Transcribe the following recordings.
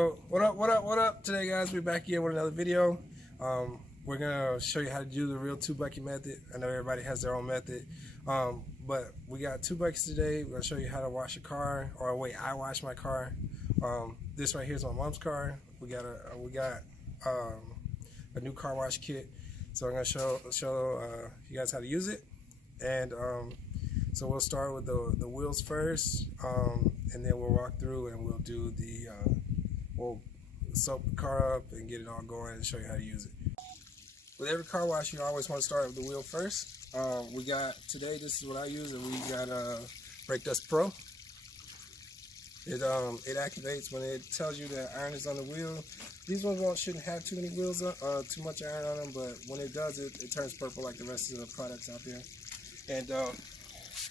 What up? Today, guys, we're back here with another video. We're gonna show you how to do the real two bucket method. I know everybody has their own method, but we got two buckets today. We're gonna show you how to wash a car, or wait, I wash my car. This right here is my mom's car. We got a new car wash kit, so I'm gonna show you guys how to use it. And so we'll start with the wheels first, and then we'll walk through and we'll do we'll soak the car up and get it all going and show you how to use it. With every car wash, you always want to start with the wheel first. We got today, this is what I use, and we got Brake Dust Pro. It activates when it tells you that iron is on the wheel. These ones shouldn't have too many wheels, too much iron on them, but when it does, it turns purple like the rest of the products out there. And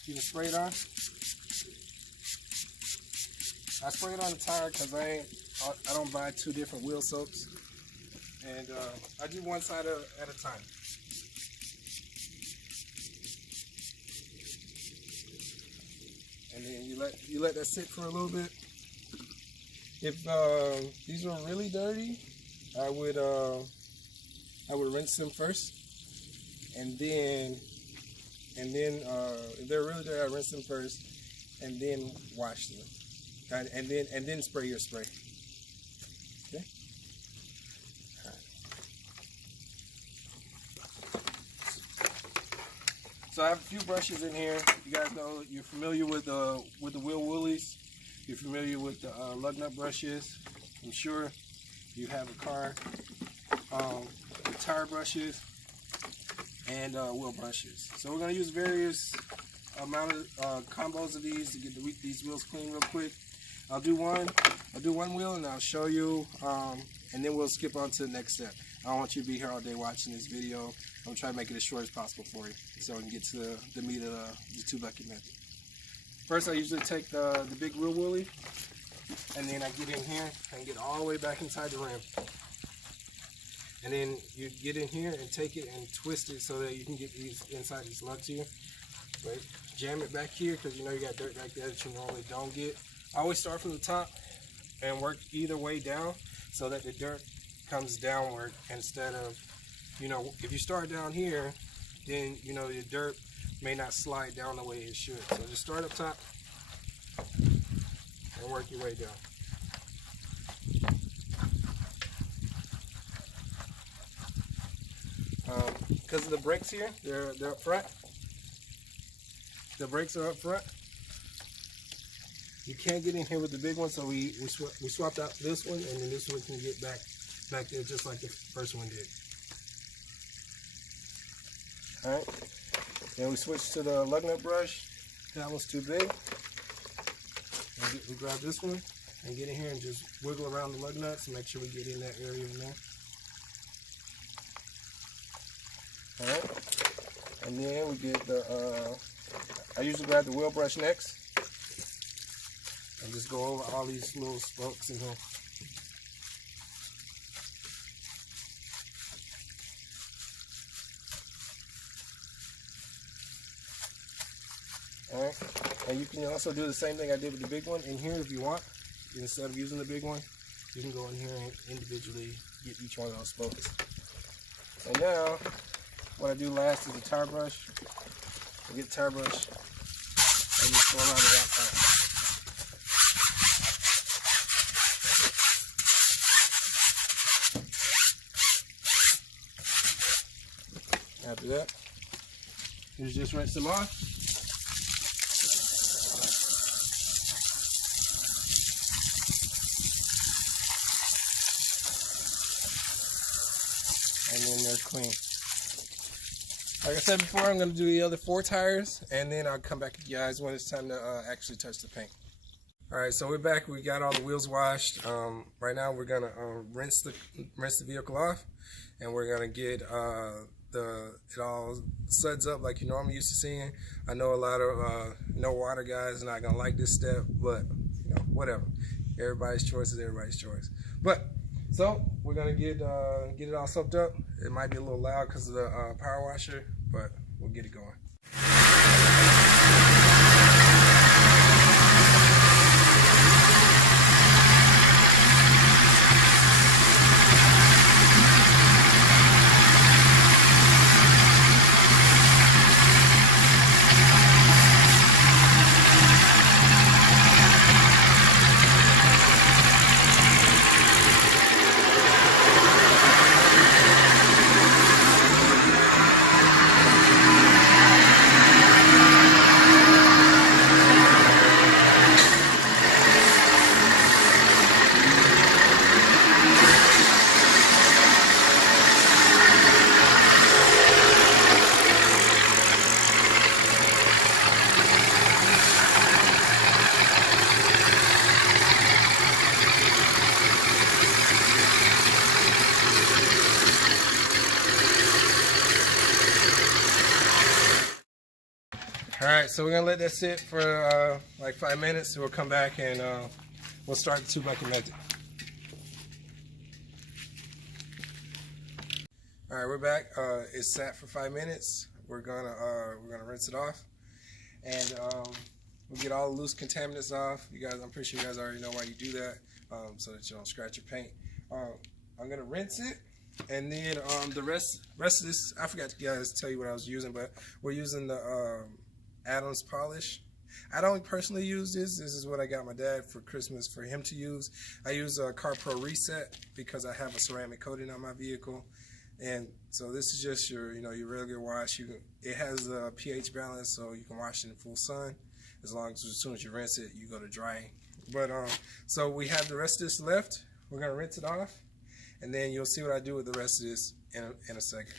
you can spray it on. I spray it on the tire because I don't buy two different wheel soaps, and I do one side at a time. And then you let that sit for a little bit. If these are really dirty, I would rinse them first, and then if they're really dirty, I rinse them first, and then wash them, and then spray your spray. Okay. All right. So I have a few brushes in here. You guys know, you're familiar with the wheel woolies. You're familiar with the lug nut brushes. I'm sure you have a car. The tire brushes and wheel brushes. So we're going to use various amount of combos of these to get these wheels clean real quick. I'll do one wheel and I'll show you, and then we'll skip on to the next step. I don't want you to be here all day watching this video. I'm going to try to make it as short as possible for you so we can get to the meat of the two bucket method. First, I usually take the big wheel woolly, and then I get in here and get all the way back inside the rim. And then you get in here and take it and twist it so that you can get these inside these lugs here. Right? Jam it back here because you know you got dirt back there that you normally don't get. I always start from the top and work either way down so that the dirt comes downward instead of, if you start down here, then your dirt may not slide down the way it should. So just start up top and work your way down. Because of the brakes here, they're up front. The brakes are up front. You can't get in here with the big one, so we swapped out this one, and then this one can get back there just like the first one did. All right. Then we switch to the lug nut brush. That one's too big. We grab this one and get in here and just wiggle around the lug nuts and make sure we get in that area in there. All right. And then we get I usually grab the wheel brush next and just go over all these little spokes in here. Alright, and you can also do the same thing I did with the big one in here if you want. Instead of using the big one, you can go in here and individually get each one of those spokes. And now, what I do last is the tire brush. I get the tire brush and just go around the outside. After that, you just rinse them off. And then they're clean. Like I said before, I'm going to do the other 4 tires, and then I'll come back to you guys when it's time to actually touch the paint. Alright, so we're back. We got all the wheels washed. Right now we're going to rinse the vehicle off, and we're going to get it all suds up like you normally used to seeing. I know a lot of no water guys are not going to like this step, but whatever. Everybody's choice is everybody's choice. But so we're gonna get it all soaked up. It might be a little loud because of the power washer, but we'll get it going. so we're gonna let that sit for like 5 minutes. We'll come back and we'll start the 2 bucket method. All right, we're back. It's sat for 5 minutes. We're gonna rinse it off, and we'll get all the loose contaminants off. You guys, I'm pretty sure you guys already know why you do that, so that you don't scratch your paint. I'm gonna rinse it, and then the rest of this, I forgot to guys tell you what I was using, but we're using the Adams polish. I don't personally use this. This is what I got my dad for Christmas for him to use. I use a CarPro Reset because I have a ceramic coating on my vehicle. And so this is just your, your regular wash. It has a pH balance, so you can wash it in full sun. As soon as you rinse it, you go to drying. But so we have the rest of this left. We're gonna rinse it off, and then you'll see what I do with the rest of this in a second.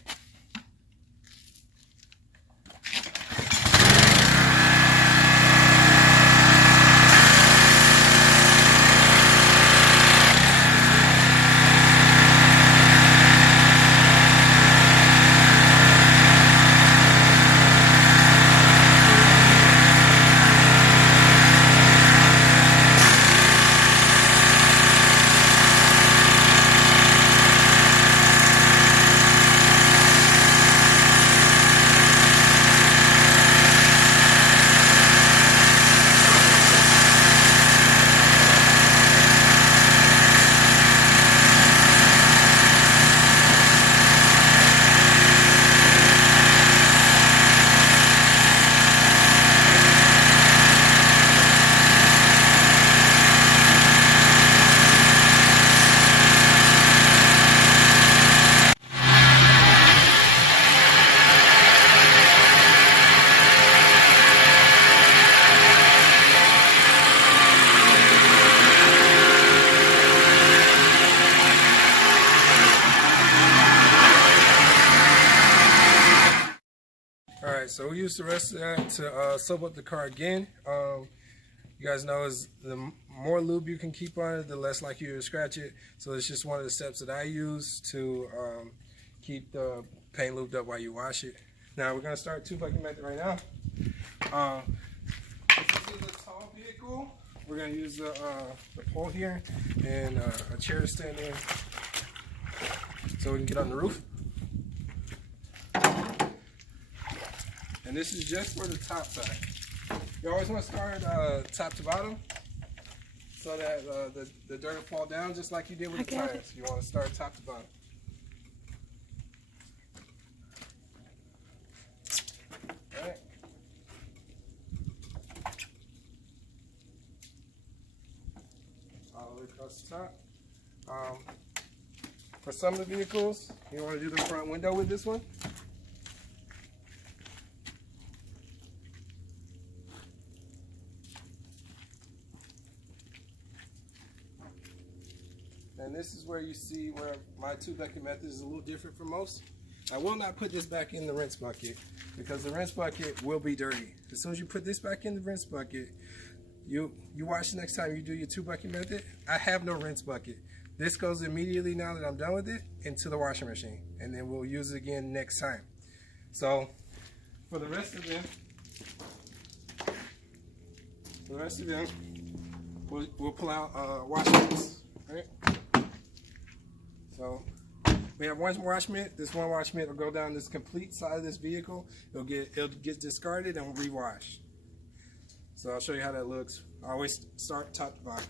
So we use the rest of that to soap up the car again. You guys know the more lube you can keep on it, the less likely you to scratch it. So it's just one of the steps that I use to keep the paint lubed up while you wash it. Now we're going to start 2 bucket method right now. This is a tall vehicle. We're going to use the pole here and a chair to stand in so we can get on the roof. And this is just for the top side. You always want to start top to bottom so that the dirt will fall down just like you did with the tires. You want to start top to bottom. All right. All the way across the top. For some of the vehicles, you want to do the front window with this one. And this is where you see where my 2 bucket method is a little different from most. I will not put this back in the rinse bucket because the rinse bucket will be dirty. As soon as you put this back in the rinse bucket, you wash the next time you do your 2 bucket method. I have no rinse bucket. This goes immediately now that I'm done with it into the washing machine, and then we'll use it again next time. So for the rest of them, we'll pull out wash mitts. All right. So we have one wash mitt. This one wash mitt will go down this complete side of this vehicle. It'll get discarded and rewashed. So I'll show you how that looks. I always start top to bottom.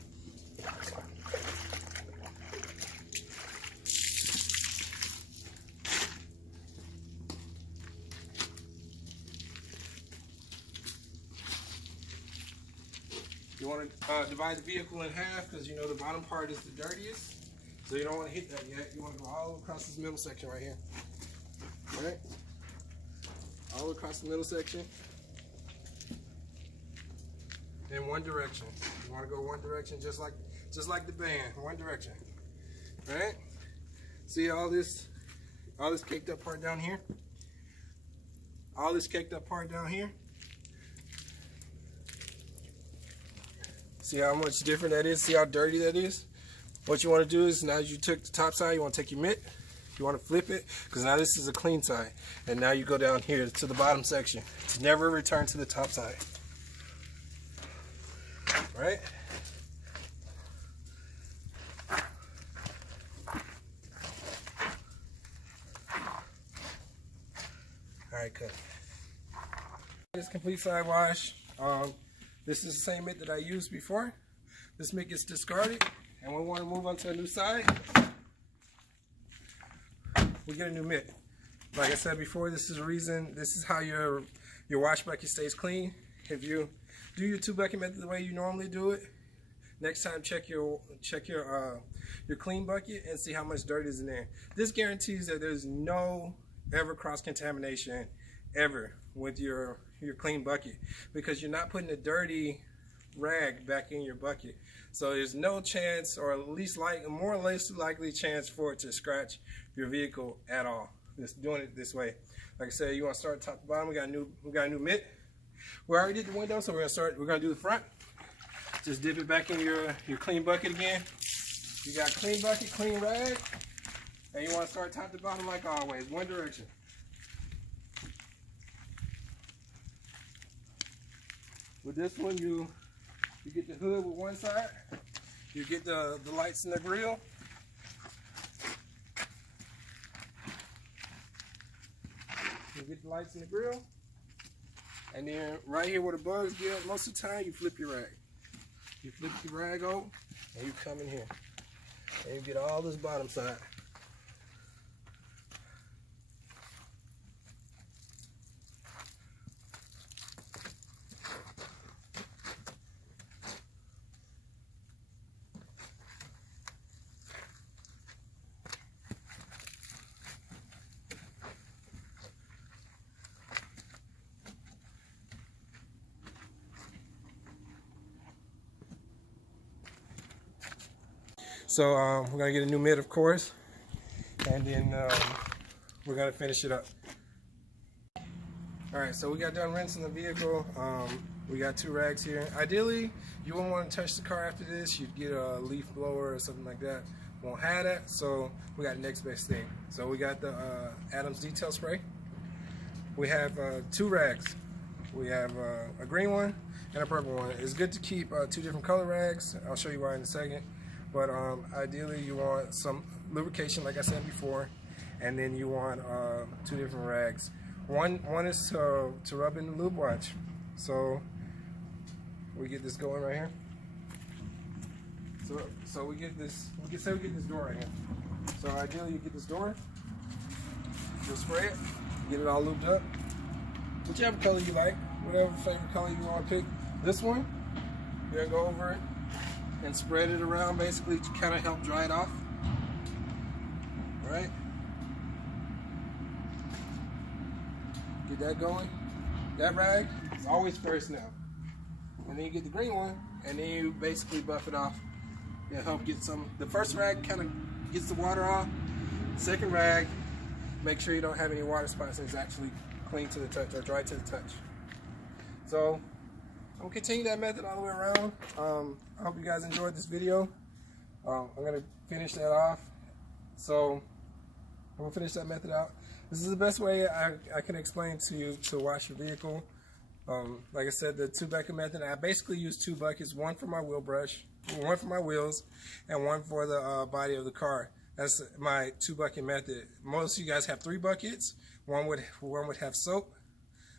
You want to divide the vehicle in half because you know the bottom part is the dirtiest. So you don't want to hit that yet. You want to go all across this middle section right here. All right? All across the middle section. In one direction. You want to go one direction just like the band. One direction. All right? See all this caked up part down here? All this caked up part down here? See how much different that is? See how dirty that is? What you want to do is, now that you took the top side, you want to take your mitt You want to flip it, because now this is a clean side. And now you go down here to the bottom section. To never return to the top side. Right? Alright, cut. This complete side wash. This is the same mitt that I used before. This mitt gets discarded, and we want to move on to a new side. We get a new mitt. Like I said before, this is the reason. This is how your wash bucket stays clean. If you do your 2-bucket method the way you normally do it, next time check your clean bucket and see how much dirt is in there. This guarantees that there's no ever cross contamination ever with your clean bucket, because you're not putting a dirty rag back in your bucket. So there's no chance, or at least more or less likely chance for it to scratch your vehicle at all. Just doing it this way. Like I said, you want to start top to bottom. We got a new mitt. We already did the window, so we're gonna do the front. Just dip it back in your clean bucket again. You got clean bucket, clean rag, and you want to start top to bottom like always, one direction. With this one, you get the hood with one side, you get the lights in the grill. You get the lights in the grill, and then right here where the bugs get, most of the time you flip your rag. You flip your rag over, and you come in here, and you get all this bottom side. So we're gonna get a new mitt, of course, and then we're gonna finish it up. All right, so we got done rinsing the vehicle. We got 2 rags here. Ideally, you won't want to touch the car after this. You'd get a leaf blower or something like that. Won't have that, so we got the next best thing. So we got the Adams detail spray. We have 2 rags. We have a green one and a purple one. It's good to keep 2 different color rags. I'll show you why in a second. But ideally, you want some lubrication, like I said before, and then you want 2 different rags. One is to rub in the lube watch. So we get this going right here. So we get this. We get this door right here. So ideally, you get this door. You'll spray it, get it all lubed up. Whichever color you like, whatever favorite color you want to pick. This one, you're gonna go over it and spread it around, basically to kind of help dry it off. All right. Get that going. That rag is always first now. And then you get the green one, and then you basically buff it off. It'll help get some. The first rag kind of gets the water off. Second rag, make sure you don't have any water spots and it's actually clean to the touch or dry to the touch. So I'm gonna continue that method all the way around. I hope you guys enjoyed this video. I'm gonna finish that off. So I'm gonna finish that method out. This is the best way I can explain to you to wash your vehicle. Like I said, the 2-bucket method. I basically use 2 buckets, one for my wheel brush, one for my wheels, and one for the body of the car. That's my 2-bucket method. Most of you guys have 3 buckets. One would have soap,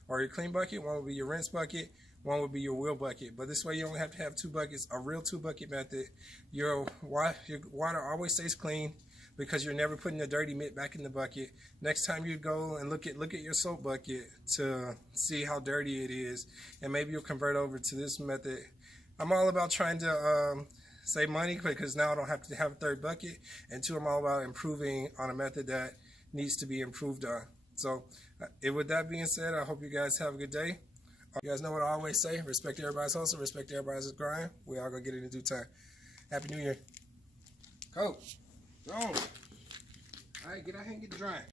or your clean bucket. One would be your rinse bucket. One would be your wheel bucket. But this way you only have to have 2 buckets, a real 2-bucket method. Your water always stays clean because you're never putting the dirty mitt back in the bucket. Next time you go and look at your soap bucket to see how dirty it is, and maybe you'll convert over to this method. I'm all about trying to save money because now I don't have to have a 3rd bucket, and 2, I'm all about improving on a method that needs to be improved on. So with that being said, I hope you guys have a good day. You guys know what I always say: respect everybody's hustle, respect everybody's grind. We all gonna get it in due time. Happy New Year. Coach, go on. All right, get out here and get the drying.